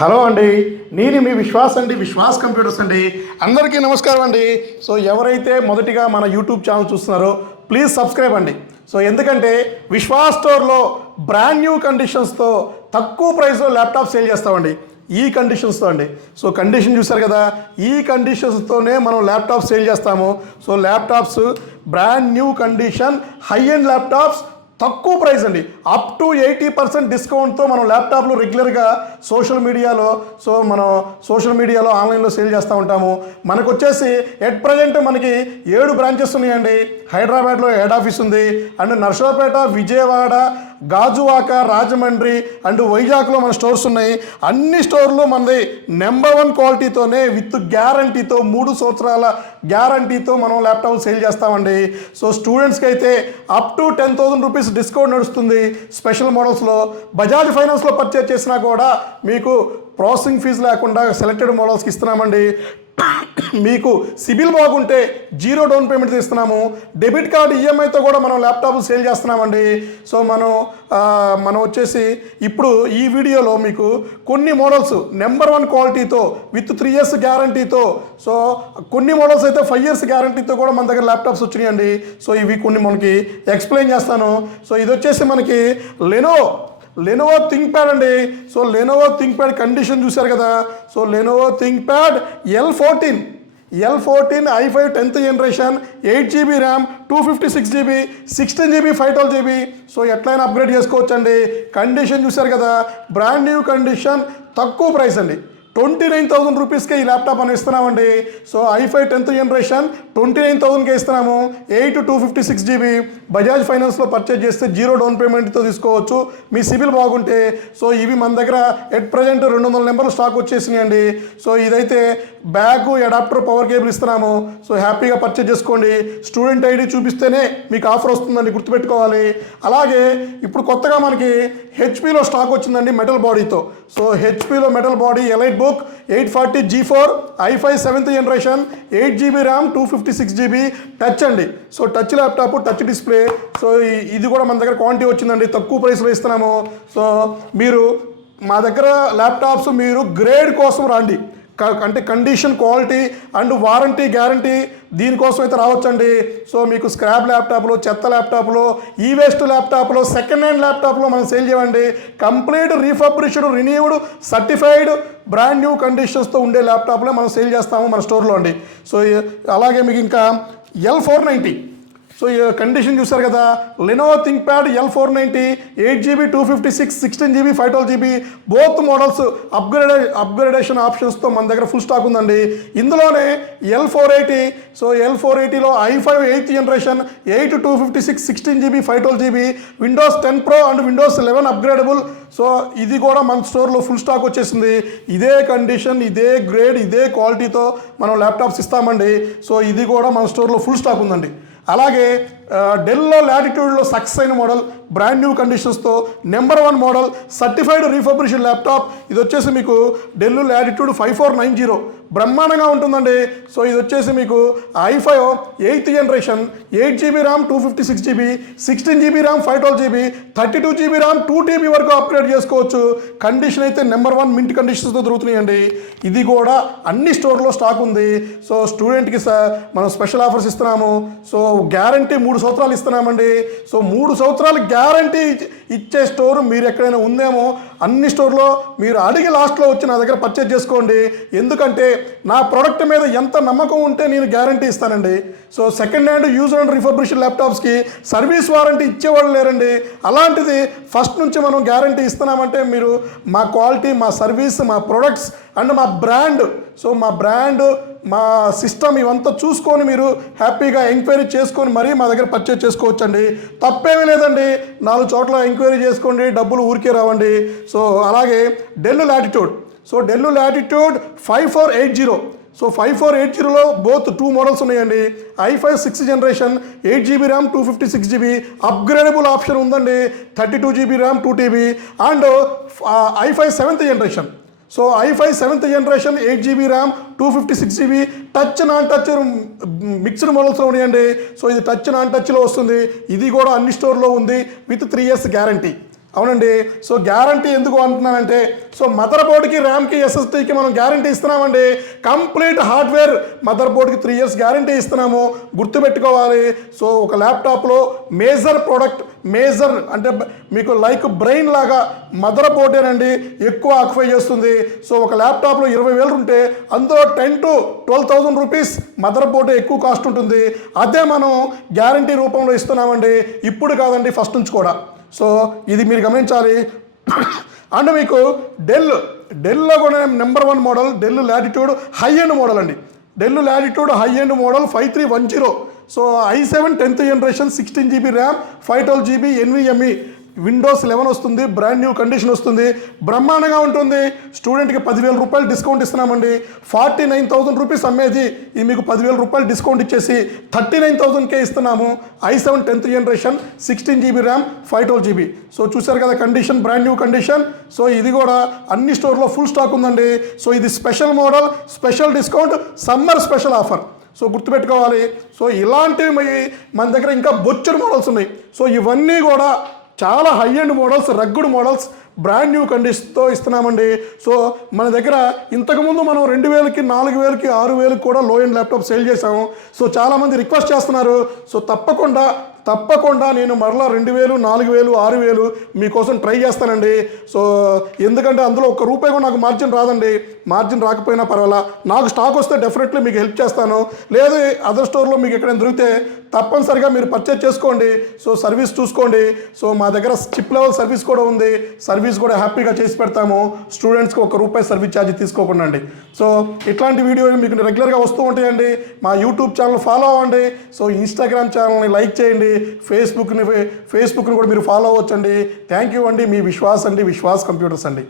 Hello అండి, నేను మీ విశ్వాస్ అండి, విశ్వాస్ కంప్యూటర్స్ అండి. అందరికీ నమస్కారం అండి. సో ఎవరైతే మొదటిగా మన యూట్యూబ్ ఛానల్ చూస్తున్నారో ప్లీజ్ సబ్స్క్రైబ్ అండి. సో ఎందుకంటే విశ్వాస్ స్టోర్లో బ్రాండ్ న్యూ కండిషన్స్తో తక్కువ ప్రైస్లో ల్యాప్టాప్ సేల్ చేస్తామండి. ఈ కండిషన్స్తో అండి. సో కండిషన్ చూసారు కదా, ఈ కండిషన్స్తోనే మనం ల్యాప్టాప్ సేల్ చేస్తాము. So laptops brand new condition high end laptops తక్కువ ప్రైస్ అండి. అప్ టు 80% డిస్కౌంట్తో మనం ల్యాప్టాప్లు రెగ్యులర్గా సోషల్ మీడియాలో ఆన్లైన్లో సేల్ చేస్తూ ఉంటాము. మనకు వచ్చేసి ఎట్ ప్రజెంట్ మనకి 7 బ్రాంచెస్ ఉన్నాయండి. హైదరాబాద్లో హెడ్ ఆఫీస్ ఉంది, అండ్ నర్సరావుపేట, విజయవాడ, గాజువాక, రాజమండ్రి అండ్ వైజాగ్లో మన స్టోర్స్ ఉన్నాయి. అన్ని స్టోర్లు మనది నెంబర్ 1 క్వాలిటీతోనే విత్ గ్యారంటీతో 3 సంవత్సరాల గ్యారంటీతో మనం ల్యాప్టాప్ సేల్ చేస్తామండి. సో స్టూడెంట్స్కి అయితే అప్ టు 10,000 రూపీస్ డిస్కౌంట్ నడుస్తుంది. స్పెషల్ మోడల్స్లో బజాజ్ ఫైనాన్స్లో పర్చేజ్ చేసినా కూడా మీకు ప్రాసెసింగ్ ఫీజు లేకుండా సెలెక్టెడ్ మోడల్స్కి ఇస్తున్నామండి. మీకు సిబిల్ బాగుంటే 0 డౌన్ పేమెంట్ ఇస్తున్నాము. డెబిట్ కార్డ్ ఈఎంఐతో కూడా మనం ల్యాప్టాప్ సేల్ చేస్తున్నామండి. సో మనం వచ్చేసి ఇప్పుడు ఈ వీడియోలో మీకు కొన్ని మోడల్స్ నెంబర్ 1 క్వాలిటీతో విత్ 3 years గ్యారంటీతో, సో కొన్ని మోడల్స్ అయితే 5 years గ్యారంటీతో కూడా మన దగ్గర ల్యాప్టాప్స్ వచ్చినాయండి. సో ఇవి కొన్ని మనకి ఎక్స్ప్లెయిన్ చేస్తాను. సో ఇది వచ్చేసి మనకి లెనోవో థింక్ప్యాడ్ అండి. సో లెనోవో థింక్ప్యాడ్ కండిషన్ చూశారు కదా. So Lenovo ThinkPad L14 i5 10th generation 8GB RAM 256GB 16GB 512GB. So ఎట్లయినా అప్గ్రేడ్ చేసుకోవచ్చు అండి. కండిషన్ చూశారు కదా, బ్రాండ్ న్యూ కండిషన్, తక్కువ ప్రైస్ అండి. 29,000 రూపీస్కే ఈ ల్యాప్టాప్ అని ఇస్తున్నామండి. సో i5 10th జనరేషన్ 29,000కే ఇస్తున్నాము. 8 256GB బజాజ్ ఫైనాన్స్లో పర్చేజ్ చేస్తే 0 డౌన్ పేమెంట్తో తీసుకోవచ్చు మీ సిబిల్ బాగుంటే. సో ఇవి మన దగ్గర ఎట్ ప్రజెంట్ 200 నెంబర్లు స్టాక్ వచ్చేసినాయండి. సో ఇదైతే బ్యాగ్, అడాప్టర్, పవర్ కేబుల్ ఇస్తున్నాము. సో హ్యాపీగా పర్చేజ్ చేసుకోండి. స్టూడెంట్ ఐడి చూపిస్తేనే మీకు ఆఫర్ వస్తుందండి, గుర్తుపెట్టుకోవాలి. అలాగే ఇప్పుడు కొత్తగా మనకి హెచ్పిలో స్టాక్ వచ్చిందండి మెటల్ బాడీతో. సో హెచ్పిలో metal body elite book 840 G4 i5 7th generation 8GB RAM 256GB touch అండి. So touch laptop, touch display. So ఇది కూడా మన దగ్గర క్వాంటిటీ వచ్చిందండి, తక్కువ ప్రైస్లో ఇస్తున్నాము. సో మీరు మా దగ్గర ల్యాప్టాప్స్ మీరు గ్రేడ్ కోసం రండి, అంటే condition, quality and warranty, guarantee దీనికోసం అయితే రావచ్చండి. సో మీకు స్క్రాప్ ల్యాప్టాప్లో, చెత్త ల్యాప్టాప్లో, ఈ వేస్ట్ ల్యాప్టాప్లో, సెకండ్ హ్యాండ్ ల్యాప్టాప్లో మనం సేల్ చేయమండి. Complete refurbished, renewed, certified brand new కండిషన్స్తో ఉండే ల్యాప్టాప్లో మనం సేల్ చేస్తాము మన స్టోర్లో అండి. సో అలాగే మీకు ఇంకా L490. సో ఈ కండిషన్ చూసారు కదా, Lenovo ThinkPad L490 8GB 256 16GB 512GB both models upgradation ఆప్షన్స్తో మన దగ్గర ఫుల్ స్టాక్ ఉందండి. ఇందులోనే L480. సో L480లో i5 8th generation 8 256 16GB 512GB Windows 10 Pro and Windows 11 upgradable. So ఇది కూడా మన స్టోర్లో ఫుల్ స్టాక్ వచ్చేసింది. ఇదే కండిషన్, ఇదే గ్రేడ్, ఇదే క్వాలిటీతో మనం ల్యాప్టాప్స్ ఇస్తామండి. సో ఇది కూడా మన స్టోర్లో ఫుల్ స్టాక్ ఉందండి. అలాగే డెల్లో లాటిట్యూడ్లో సక్సెస్ అయిన మోడల్, బ్రాండ్ న్యూ కండిషన్స్తో number 1 model, certified refurbished laptop. ఇది వచ్చేసి మీకు డెల్ లాటిట్యూడ్ 5490 బ్రహ్మాండంగా ఉంటుందండి. సో ఇది వచ్చేసి మీకు i5 8th generation 8GB RAM 256GB 16GB RAM 512GB 32GB RAM 2TB వరకు అప్గ్రేడ్ చేసుకోవచ్చు. కండిషన్ అయితే నెంబర్ 1 మింట్ కండిషన్స్తో దొరుకుతున్నాయండి. ఇది కూడా అన్ని స్టోర్లో స్టాక్ ఉంది. సో స్టూడెంట్కి మనం స్పెషల్ ఆఫర్స్ ఇస్తున్నాము. సో గ్యారంటీ 3 సంవత్సరాలు ఇస్తున్నామండి. సో 3 సంవత్సరాలు గ్యారంటీ ఇచ్చే స్టోర్ మీరు ఎక్కడైనా ఉందేమో, అన్ని స్టోర్లో మీరు అడిగి లాస్ట్లో వచ్చి నా దగ్గర పర్చేజ్ చేసుకోండి. ఎందుకంటే నా ప్రోడక్ట్ మీద ఎంత నమ్మకం ఉంటే నేను గ్యారంటీ ఇస్తానండి. So second hand use and refurbished ల్యాప్టాప్స్కి సర్వీస్ వారంటీ ఇచ్చేవాళ్ళు లేరండి. అలాంటిది ఫస్ట్ నుంచి మనం గ్యారంటీ ఇస్తున్నామంటే మీరు మా క్వాలిటీ, మా సర్వీస్, మా ప్రొడక్ట్స్ అండ్ మా బ్రాండ్, సో మా బ్రాండ్, మా సిస్టమ్ ఇవంతా చూసుకొని మీరు హ్యాపీగా ఎంక్వైరీ చేసుకొని మరీ మా దగ్గర పర్చేజ్ చేసుకోవచ్చండి. తప్పేమీ లేదండి. 4 చోట్ల ఎంక్వైరీ చేసుకోండి, డబ్బులు ఊరికే రావండి. సో అలాగే Dell Latitude. So Dell Latitude 5480. So 5480లో బోత్ 2 మోడల్స్ ఉన్నాయండి. i5 6th generation 8GB RAM 256GB upgradable option ఉందండి. 32GB RAM 2TB and i5 7th generation. So i5 7th generation 8GB RAM 256GB touch, non touch mixed మోడల్స్లో ఉన్నాయండి. So ఇది touch, non టచ్లో వస్తుంది. ఇది కూడా అన్ని స్టోర్లో ఉంది విత్ 3 years గ్యారంటీ. అవునండి. సో గ్యారంటీ ఎందుకు అంటున్నానంటే, సో మదర్ బోర్డ్కి, ర్యామ్కి, ఎస్ఎస్టీకి మనం గ్యారంటీ ఇస్తున్నామండి. కంప్లీట్ హార్డ్వేర్ మదర్ బోర్డ్కి 3 years గ్యారంటీ ఇస్తున్నాము. గుర్తుపెట్టుకోవాలి. సో ఒక ల్యాప్టాప్లో మేజర్ ప్రోడక్ట్, మేజర్ అంటే మీకు లైక్ బ్రెయిన్ లాగా మదర్ బోర్డేనండి ఎక్కువ ఆక్యుపై చేస్తుంది. సో ఒక ల్యాప్టాప్లో 20,000 ఉంటే అందులో 10,000 to 12,000 రూపీస్ మదర్ బోర్డే ఎక్కువ కాస్ట్ ఉంటుంది. అదే మనం గ్యారంటీ రూపంలో ఇస్తున్నామండి. ఇప్పుడు కాదండి, ఫస్ట్ నుంచి కూడా. సో ఇది మీరు గమనించాలి. అండ్ మీకు డెల్లో కూడా number 1 model Dell Latitude high end model అండి. Dell Latitude high end model 5310. So i7 10th generation 16 GB RAM, 512 GB NVMe, Windows 11 వస్తుంది, బ్రాండ్ న్యూ కండిషన్ వస్తుంది, బ్రహ్మాండంగా ఉంటుంది. స్టూడెంట్కి 10,000 రూపాయలు డిస్కౌంట్ ఇస్తున్నామండి. 49,000 రూపీస్ అమ్మేది ఇది మీకు 10,000 రూపాయలు డిస్కౌంట్ ఇచ్చేసి 39,000కే ఇస్తున్నాము. i7 10th generation 16 GB RAM, 512 GB. So చూసారు కదా condition, brand new condition. So ఇది కూడా అన్ని స్టోర్లో ఫుల్ స్టాక్ ఉందండి. సో ఇది special model, special discount, summer special offer. So గుర్తుపెట్టుకోవాలి. సో ఇలాంటివి మన దగ్గర ఇంకా బొచ్చడు మోడల్స్ ఉన్నాయి. సో ఇవన్నీ కూడా చాలా high end models, rugged models, brand new కండిషన్తో ఇస్తున్నామండి. సో మన దగ్గర ఇంతకుముందు మనం 2,000కి, 4,000కి, 6,000కి కూడా లో ఎండ్ ల్యాప్టాప్ సేల్ చేసాము. సో చాలామంది రిక్వెస్ట్ చేస్తున్నారు. సో తప్పకుండా నేను మరలా 2,000, 4,000, 6,000 మీకోసం ట్రై చేస్తానండి. సో ఎందుకంటే అందులో ఒక్క రూపాయి కూడా నాకు మార్జిన్ రాదండి. మార్జిన్ రాకపోయినా పర్వాలా, నాకు స్టాక్ వస్తే డెఫినెట్లీ మీకు హెల్ప్ చేస్తాను. లేదు అదర్ స్టోర్లో మీకు ఎక్కడైనా దొరికితే తప్పనిసరిగా మీరు పర్చేజ్ చేసుకోండి. సో సర్వీస్ చూసుకోండి. సో మా దగ్గర చిప్ లెవెల్ సర్వీస్ కూడా ఉంది. సర్వీస్ కూడా హ్యాపీగా చేసి పెడతాము. స్టూడెంట్స్కి ₹1 సర్వీస్ ఛార్జ్ తీసుకోకుండా అండి. సో ఇట్లాంటి వీడియోలు మీకు రెగ్యులర్గా వస్తూ ఉంటాయండి. మా యూట్యూబ్ ఛానల్ ఫాలో అవ్వండి. సో ఇన్స్టాగ్రామ్ ఛానల్ని లైక్ చేయండి. ఫేస్బుక్ని కూడా మీరు ఫాలో అవ్వచ్చండి. థ్యాంక్ యూ అండి. మీ విశ్వాస్ కంప్యూటర్స్ అండి.